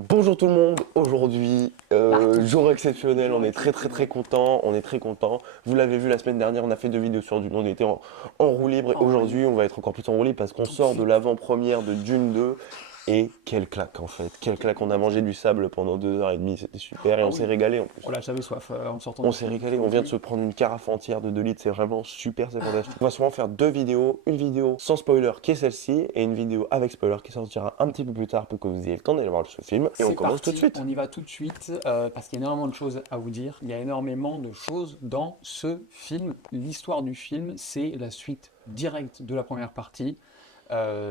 Bonjour tout le monde, aujourd'hui, jour exceptionnel, on est très content, on est très content. Vous l'avez vu la semaine dernière, on a fait 2 vidéos sur Dune, on était en roue libre et En roue libre. aujourd'hui on va être encore plus en roue libre parce qu'on Tout de sort de suite. l'avant-première de Dune 2 et quelle claque en fait, quelle claque, on a mangé du sable pendant 2 heures et demie, c'était super et Ah on s'est oui. régalé en plus. Oh là, j'avais soif en sortant On du s'est film, régalé, je vous on le vient de dis. se prendre une carafe entière de 2 litres, c'est vraiment super, c'est fantastique. On va sûrement faire 2 vidéos, une vidéo sans spoiler qui est celle-ci et une vidéo avec spoiler qui sortira un petit peu plus tard pour que vous ayez le temps d'aller voir ce film et on C'est commence tout de parti, suite. on y va tout de suite parce qu'il y a énormément de choses à vous dire. Il y a énormément de choses dans ce film. L'histoire du film, c'est la suite directe de la première partie.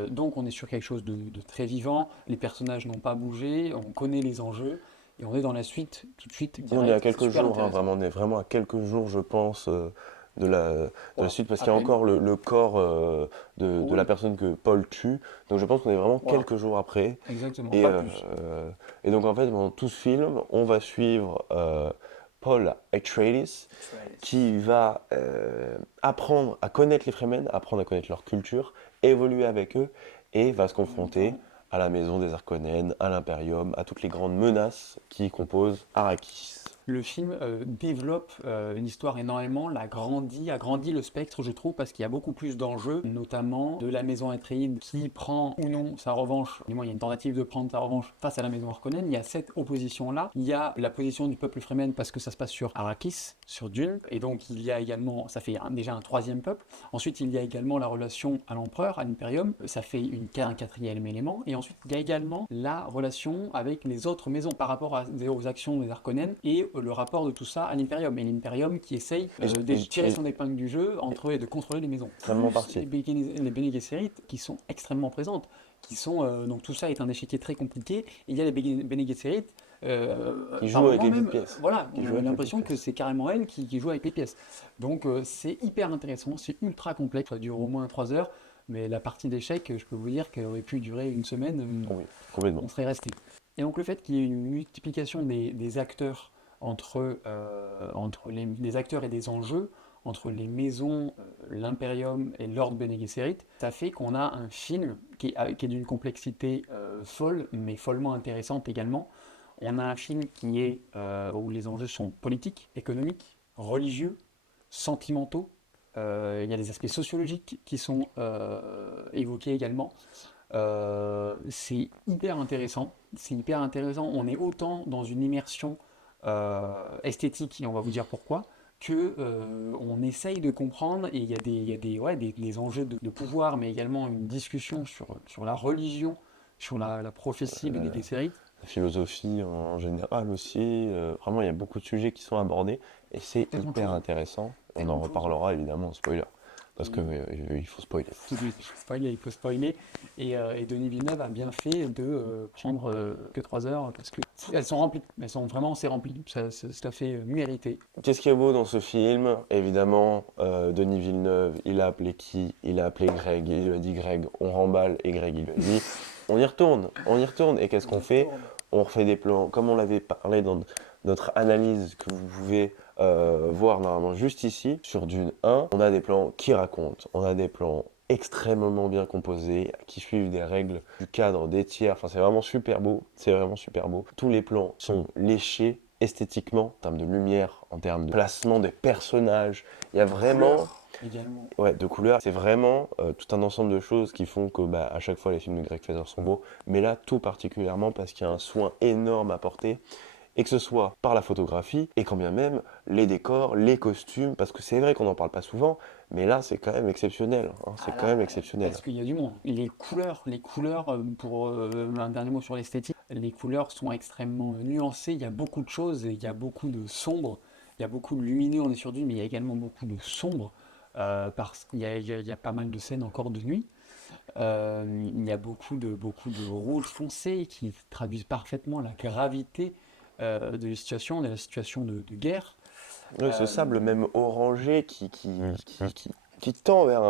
Donc on est sur quelque chose de très vivant. Les personnages n'ont pas bougé, on connaît les enjeux et on est dans la suite tout de suite On est à direct. C'est quelques super jours, hein, intéressant. vraiment, on est vraiment à quelques jours, je pense, de la Voilà, suite, parce à qu'il y a peine. encore le corps de la Oui, personne que Paul tue. Donc je pense qu'on est vraiment voilà, quelques jours après. exactement, Et, pas euh, plus. et donc en fait, pendant tout ce film, on va suivre Paul Atreides, qui va apprendre à connaître les Fremen, apprendre à connaître leur culture, évoluer avec eux, et va se En même confronter temps, à la maison des Harkonnen, à l'Imperium, à toutes les grandes menaces qui composent Arrakis. le film développe une histoire énormément, agrandit le spectre, je trouve, parce qu'il y a beaucoup plus d'enjeux, notamment de la maison Atreides qui prend ou non sa revanche. Du moins, il y a une tentative de prendre sa revanche face à la maison Harkonnen. Il y a cette opposition-là. Il y a la position du peuple Fremen parce que ça se passe sur Arrakis, sur Dune, et donc il y a également, ça fait déjà un troisième peuple. Ensuite, il y a également la relation à l'empereur, à l'Imperium, ça fait un quatrième élément. Et ensuite, il y a également la relation avec les autres maisons par rapport aux actions des Harkonnen et le rapport de tout ça à l'Imperium. Et l'Imperium qui essaye Et, j- de et j- tirer et son épingle du jeu entre eux et de contrôler les maisons. extrêmement Plus parti. Les Bene Gesserit qui sont extrêmement présentes. Donc tout ça est un échiquier très compliqué. Et il y a les Bene Gesserit Qui par joue avec moment les petites même, pièces. voilà, Qui on joue a avec les petites l'impression que pièces. c'est carrément elle qui joue avec les pièces. Donc c'est hyper intéressant, c'est ultra complexe, ça dure au moins 3 heures, mais la partie d'échecs, je peux vous dire qu'elle aurait pu durer une semaine, Oui, complètement. on serait resté. Et donc le fait qu'il y ait une multiplication des acteurs entre les acteurs et des enjeux, entre les maisons, l'Imperium et Lord Bene Gesserit, ça fait qu'on a un film qui est d'une complexité folle, mais follement intéressante également. On a un film où les enjeux sont politiques, économiques, religieux, sentimentaux. Il y a des aspects sociologiques qui sont évoqués également. C'est hyper intéressant. C'est hyper intéressant. On est autant dans une immersion esthétique, et on va vous dire pourquoi, que on essaye de comprendre, et il y a des enjeux de pouvoir, mais également une discussion sur la religion, sur la prophétie Bene Gesserit. La philosophie en général aussi. Vraiment, il y a beaucoup de sujets qui sont abordés et c'est Tellement de hyper choses. intéressant. On en Tellement de choses. reparlera évidemment en spoiler. Parce que Et il faut spoiler. il faut spoiler. Et Denis Villeneuve a bien fait de prendre que 3 heures parce que elles sont remplies. Elles sont vraiment assez remplies. C'est tout à fait mérité. Qu'est-ce qui est beau dans ce film? Évidemment, Denis Villeneuve, il a appelé qui? Il a appelé Greg. Il lui a dit Greg, on remballe. Et Greg, il lui a dit, on y retourne, on y retourne. Et qu'est-ce On qu'on y fait? retourne. On refait des plans, comme on l'avait parlé dans notre analyse que vous pouvez voir normalement juste ici, sur Dune 1. On a des plans qui racontent, on a des plans extrêmement bien composés, qui suivent des règles du cadre des tiers. Enfin, c'est vraiment super beau, c'est vraiment super beau. Tous les plans sont léchés esthétiquement, en termes de lumière, en termes de placement des personnages. Il y a De vraiment, couleurs également. ouais, de couleurs. C'est vraiment tout un ensemble de choses qui font que bah, à chaque fois les films de Greg Fraser sont beaux. Mais là, tout particulièrement parce qu'il y a un soin énorme apporté et que ce soit par la photographie, et quand bien même les décors, les costumes, parce que c'est vrai qu'on n'en parle pas souvent, mais là c'est quand même exceptionnel, hein, c'est Ah quand même là, exceptionnel. parce qu'il y a du monde. Les couleurs, pour un dernier mot sur l'esthétique, les couleurs sont extrêmement nuancées. Il y a beaucoup de choses, et il y a beaucoup de sombre, il y a beaucoup de lumineux, on est sur du, mais il y a également beaucoup de sombre, parce qu'il y a pas mal de scènes encore de nuit. Il y a beaucoup de rouge foncé qui traduisent parfaitement la gravité de la situation de guerre. Ouais, ce Euh, sable même orangé qui tend vers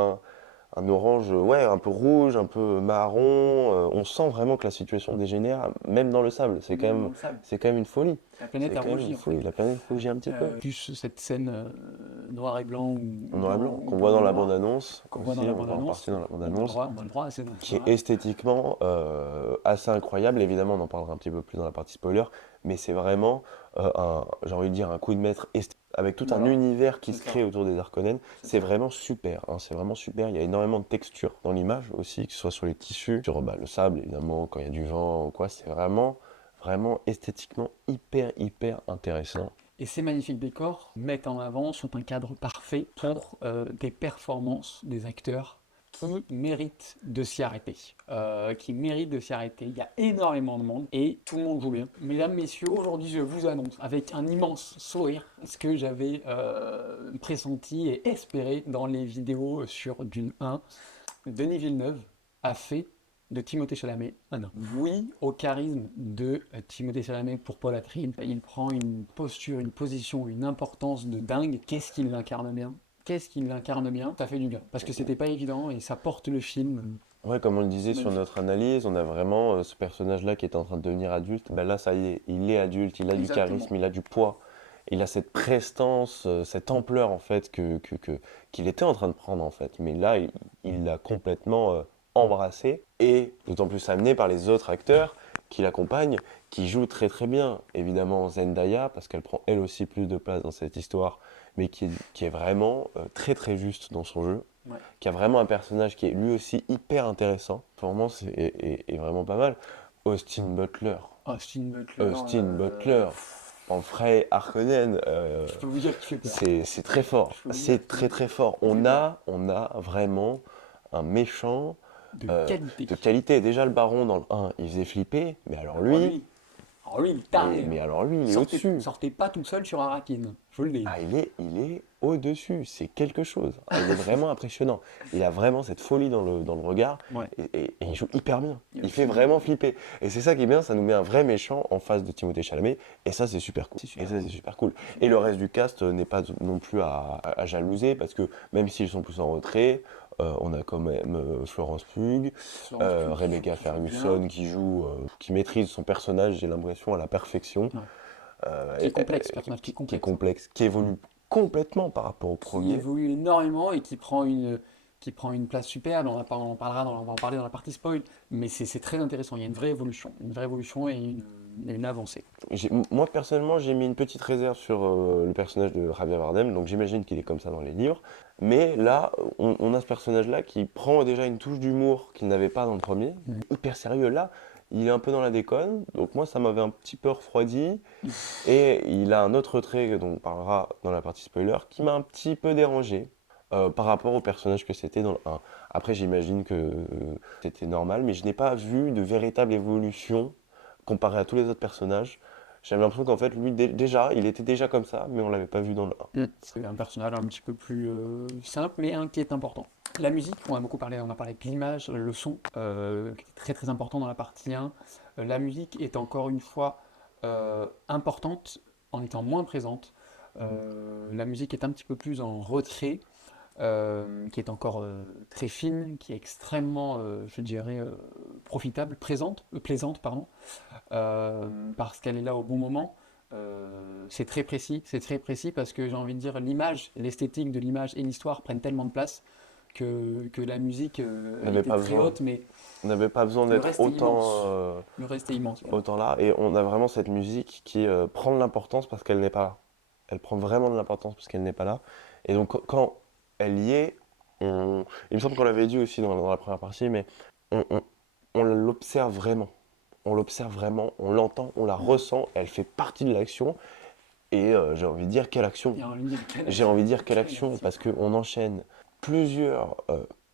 un orange, ouais, un peu rouge, un peu marron, on sent vraiment que la situation dégénère, même dans le sable, Même dans le sable. c'est quand même une folie. La planète C'est a quand même une rougi en fait. folie, la planète rougit un petit peu. Plus cette scène noir et blanc En noir et blanc, ou qu'on voit dans la noir, bande-annonce qu'on voit aussi, dans la on voit en bande-annonce, partie dans la on a le bande-annonce, droit, on a le droit à ces qui est infos-là. esthétiquement assez incroyable. Évidemment, on en parlera un petit peu plus dans la partie spoiler, mais c'est vraiment, j'ai envie de dire, un coup de maître avec tout un Voilà, univers qui c'est se ça, crée autour des Harkonnen. c'est C'est ça. vraiment super, hein, c'est vraiment super. Il y a énormément de texture dans l'image aussi, que ce soit sur les tissus, sur le sable, évidemment, quand il y a du vent ou quoi. C'est vraiment, vraiment esthétiquement hyper intéressant. Et ces magnifiques décors mettent en avant, sont un cadre parfait pour des performances des acteurs qui méritent de s'y arrêter. Qui méritent de s'y arrêter. Il y a énormément de monde et tout le monde joue bien. Mesdames, messieurs, aujourd'hui je vous annonce avec un immense sourire ce que j'avais pressenti et espéré dans les vidéos sur Dune 1. Denis Villeneuve a fait de Timothée Chalamet un homme. Oui au charisme de Timothée Chalamet pour Paul Atreides. Il prend une posture, une position, une importance de dingue. Qu'est-ce qu'il l'incarne bien? Qu'est-ce qu'il l'incarne bien? Ça fait du bien. Parce que c'était pas évident et ça porte le film. Ouais, comme on le disait C'est sur magnifique. notre analyse, on a vraiment ce personnage-là qui est en train de devenir adulte. Ben là, ça y est, il est adulte, il a du Exactement. charisme, il a du poids, il a cette prestance, cette ampleur en fait qu'il était en train de prendre en fait. Mais là, il l'a complètement embrassé et d'autant plus amené par les autres acteurs qui l'accompagnent, qui jouent très bien. Évidemment Zendaya, parce qu'elle prend elle aussi plus de place dans cette histoire, mais qui est vraiment très juste dans son jeu, Ouais. qui a vraiment un personnage qui est lui aussi hyper intéressant. La performance est vraiment pas mal. Austin Butler. Austin Butler, Austin Butler. En vrai Harkonnen, je peux vous dire qu'il fait peur. c'est très fort. Je peux vous dire C'est très fort. qu'il fait peur. On a vraiment un méchant De euh, qualité. de qualité. Déjà le baron dans le 1, il faisait flipper, mais alors Alors lui, lui, alors lui, il est taré, hein. mais alors lui, il est Sortez, au-dessus. sortez pas tout seul sur Arrakeen, je vous le dis. Ah, il est au-dessus, c'est quelque chose. Ah, il est vraiment impressionnant. Il a vraiment cette folie dans le regard Ouais. et il joue hyper bien. Il est Il fait absolument vraiment flipper. Et c'est ça qui est bien, ça nous met un vrai méchant en face de Timothée Chalamet et ça c'est super cool. C'est super Et ça cool. c'est super cool. Et le reste du cast n'est pas non plus à jalouser parce que même s'ils sont plus en retrait, on a quand même Florence Pugh, Florence Pugh Rebecca qui joue bien, Ferguson qui maîtrise son personnage, j'ai l'impression, à la perfection. ouais. Qui Et- est complexe, personnage qui est qui est complexe, complexe, qui évolue complètement par rapport au qui premier. évolue énormément et qui prend une place superbe. On en parlera, on va en parler dans la partie spoil, mais c'est très intéressant. Il y a une vraie évolution et une avancée. Moi personnellement, j'ai mis une petite réserve sur le personnage de Javier Bardem, donc j'imagine qu'il est comme ça dans les livres. Mais là, on a ce personnage-là qui prend déjà une touche d'humour qu'il n'avait pas dans le premier, Mhm. hyper sérieux. Là, il est un peu dans la déconne, donc moi ça m'avait un petit peu refroidi. Et il a un autre trait dont on parlera dans la partie spoiler qui m'a un petit peu dérangé par rapport au personnage que c'était dans le 1. Après, j'imagine que c'était normal, mais je n'ai pas vu de véritable évolution comparé à tous les autres personnages. J'avais l'impression qu'en fait, lui, déjà, il était déjà comme ça, mais on l'avait pas vu dans le 1. C'est un personnage un petit peu plus simple, mais un qui est important. La musique, on a beaucoup parlé, on a parlé de l'image, le son, qui est très important dans la partie 1. La musique est encore une fois importante en étant moins présente. La musique est un petit peu plus en retrait, qui est encore très fine, qui est extrêmement, je dirais, profitable, plaisante, pardon, parce qu'elle est là au bon moment. C'est très précis parce que j'ai envie de dire l'image, l'esthétique de l'image et l'histoire prennent tellement de place que la musique On n'avait était pas très besoin, haute, mais on n'avait pas besoin le d'être reste est immense. autant, Le reste est immense. Voilà. autant là, et on a vraiment cette musique qui prend de l'importance parce qu'elle n'est pas là. Elle prend vraiment de l'importance parce qu'elle n'est pas là. Et donc quand elle y est, il me semble qu'on l'avait dit aussi dans la première partie, mais on, on- on l'observe vraiment. On l'observe vraiment, on l'entend, on la ressent, elle fait partie de l'action. Et j'ai envie de dire quelle action. Il y a un lien J'ai envie de dire quelle quelle action action. parce qu'on enchaîne plusieurs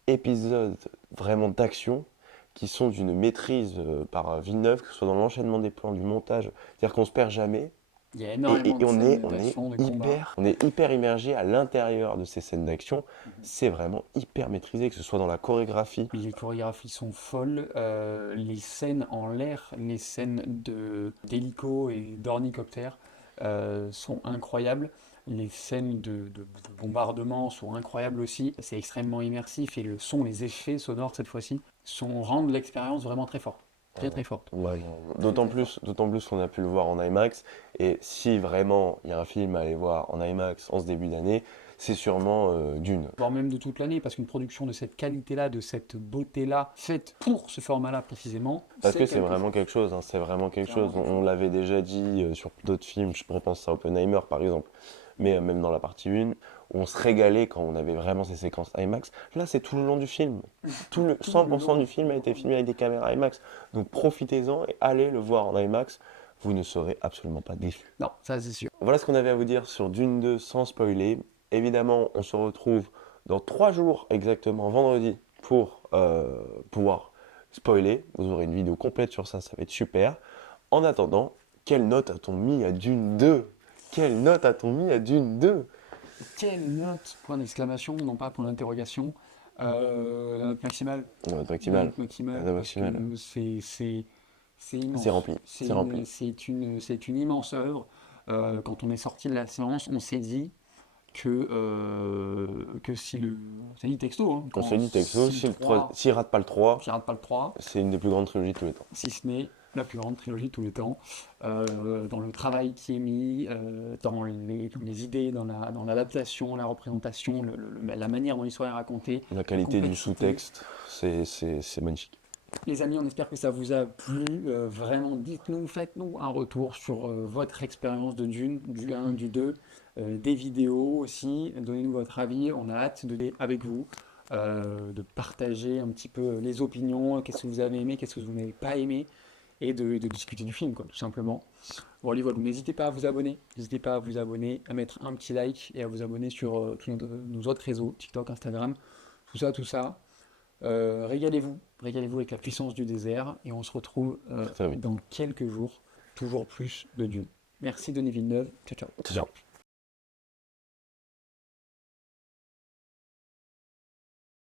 épisodes vraiment d'action qui sont d'une maîtrise par Villeneuve, que ce soit dans l'enchaînement des plans, du montage. C'est-à-dire qu'on se perd jamais. Il y a Et, énormément et de scènes d'action, de combat. on est hyper immergé à l'intérieur de ces scènes d'action. Mhm. C'est vraiment hyper maîtrisé, que ce soit dans la chorégraphie. Les chorégraphies sont folles, les scènes en l'air, les scènes d'hélico et d'ornicoptère sont incroyables. Les scènes de bombardement sont incroyables aussi. C'est extrêmement immersif et le son, les effets sonores cette fois-ci rendent l'expérience vraiment très forte. Très très forte. Ouais, Très très forte. d'autant plus qu'on a pu le voir en IMAX. Et si vraiment il y a un film à aller voir en IMAX en ce début d'année, c'est sûrement Dune. Voire même de toute l'année, parce qu'une production de cette qualité-là, de cette beauté-là, faite pour ce format-là précisément, Parce que c'est quelque vraiment chose. quelque chose, hein, c'est vraiment quelque C'est chose. vraiment quelque On chose. l'avait déjà dit sur d'autres films, je repense à Oppenheimer par exemple, mais même dans la partie 1, on se régalait quand on avait vraiment ces séquences IMAX. Là, c'est tout le long du film. Tout le, Tout le 100% long. du film a été filmé avec des caméras IMAX. Donc profitez-en et allez le voir en IMAX. Vous ne serez absolument pas déçus. Non, ça c'est sûr. Voilà ce qu'on avait à vous dire sur Dune 2 sans spoiler. Évidemment, on se retrouve dans 3 jours exactement, vendredi, pour pouvoir spoiler. Vous aurez une vidéo complète sur ça, ça va être super. En attendant, quelle note a-t-on mis à Dune 2? Quelle note a-t-on mis à Dune 2? Quelle note? Point d'exclamation, non pas point d'interrogation. La note maximale. La note La maximale. note maximale, La note parce que maximale. c'est immense. C'est rempli. C'est rempli. C'est une immense œuvre. Quand on est sorti de la séance, on s'est dit que si le. C'est dit texto, hein, On se dit texto, si le 3, s'il rate pas le 3, qui rate pas le 3, c'est une des plus grandes trilogies de tous les temps. si ce n'est la plus grande trilogie de tous les temps, dans le travail qui est mis, dans les idées, dans l'adaptation, la représentation, la manière dont l'histoire est racontée, La qualité du complexité. sous-texte, c'est magnifique. Les amis, on espère que ça vous a plu. Vraiment, dites-nous, faites-nous un retour sur votre expérience de Dune, du 1, du 2, des vidéos aussi. Donnez-nous votre avis. On a hâte avec vous, de partager un petit peu les opinions, qu'est-ce que vous avez aimé, qu'est-ce que vous n'avez pas aimé, et de discuter du film, quoi, tout simplement. Bon, allez, voilà, n'hésitez pas à vous abonner. N'hésitez pas à vous abonner, à mettre un petit like et à vous abonner sur tous nos autres réseaux, TikTok, Instagram, tout ça, tout ça. Régalez-vous avec la puissance du désert et on se retrouve Très vite. dans quelques jours, toujours plus de Dune. Merci Denis Villeneuve, ciao ciao. Ciao.